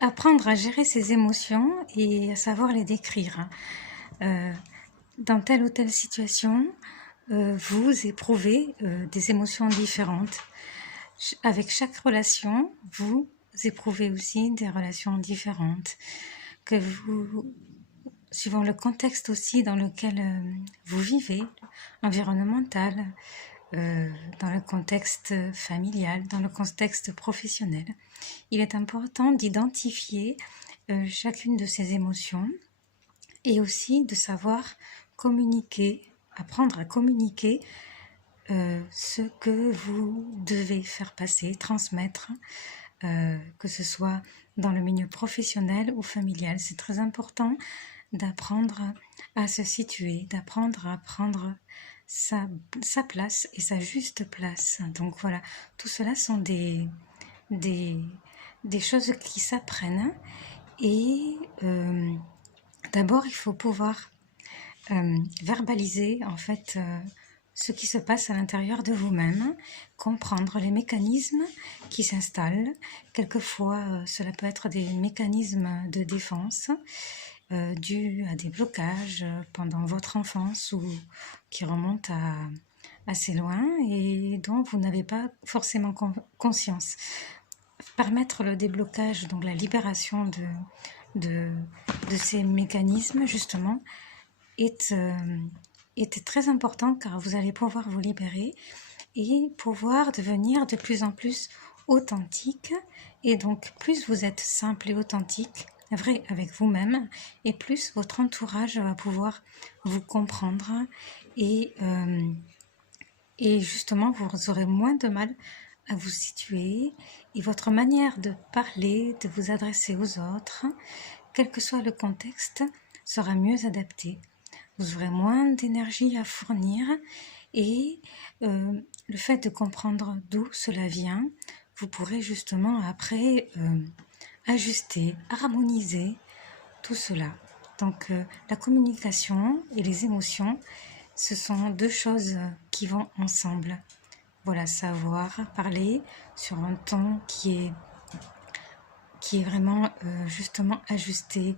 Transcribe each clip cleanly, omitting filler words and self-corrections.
apprendre à gérer ses émotions et à savoir les décrire. Dans telle ou telle situation, vous éprouvez des émotions différentes. Avec chaque relation, vous éprouvez aussi des relations différentes. Que vous, suivant le contexte aussi dans lequel vous vivez, environnemental, dans le contexte familial, dans le contexte professionnel, il est important d'identifier chacune de ces émotions et aussi de savoir communiquer, apprendre à communiquer ce que vous devez faire passer, transmettre, que ce soit dans le milieu professionnel ou familial. C'est très important d'apprendre à se situer, d'apprendre à prendre sa place et sa juste place. Donc voilà, tout cela sont des choses qui s'apprennent et d'abord il faut pouvoir verbaliser en fait ce qui se passe à l'intérieur de vous-même, comprendre les mécanismes qui s'installent. Quelquefois, cela peut être des mécanismes de défense dus à des blocages pendant votre enfance ou qui remontent à assez loin et dont vous n'avez pas forcément conscience. Permettre le déblocage, donc la libération de ces mécanismes, justement, est très important car vous allez pouvoir vous libérer et pouvoir devenir de plus en plus authentique. Et donc, plus vous êtes simple et authentique, vrai avec vous-même, et plus votre entourage va pouvoir vous comprendre et justement, vous aurez moins de mal à vous situer et votre manière de parler, de vous adresser aux autres, quel que soit le contexte, sera mieux adaptée. Vous aurez moins d'énergie à fournir et le fait de comprendre d'où cela vient, vous pourrez justement après ajuster, harmoniser tout cela. Donc la communication et les émotions, ce sont deux choses qui vont ensemble. Voilà, savoir parler sur un ton qui est vraiment justement ajusté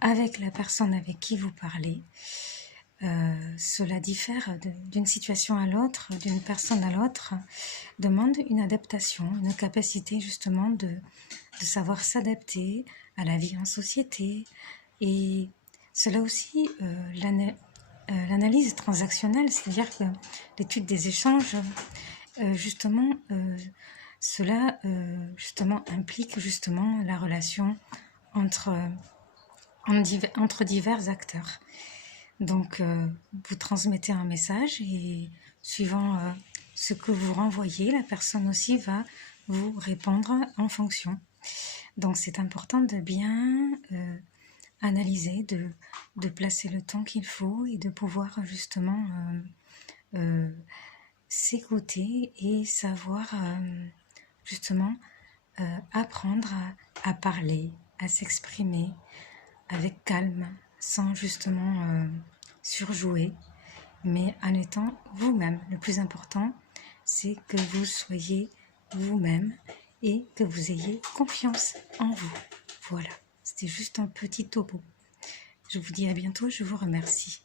avec la personne avec qui vous parlez. Cela diffère d'une situation à l'autre, d'une personne à l'autre, demande une adaptation, une capacité justement de savoir s'adapter à la vie en société. Et cela aussi, l'analyse transactionnelle, c'est-à-dire que l'étude des échanges, justement, cela justement implique justement la relation entre divers acteurs. Donc, vous transmettez un message et suivant ce que vous renvoyez, la personne aussi va vous répondre en fonction. Donc, c'est important de bien analyser, de placer le temps qu'il faut et de pouvoir justement s'écouter et savoir justement apprendre à parler, à s'exprimer avec calme, sans justement surjouer, mais en étant vous-même. Le plus important, c'est que vous soyez vous-même et que vous ayez confiance en vous. Voilà, c'était juste un petit topo. Je vous dis à bientôt, je vous remercie.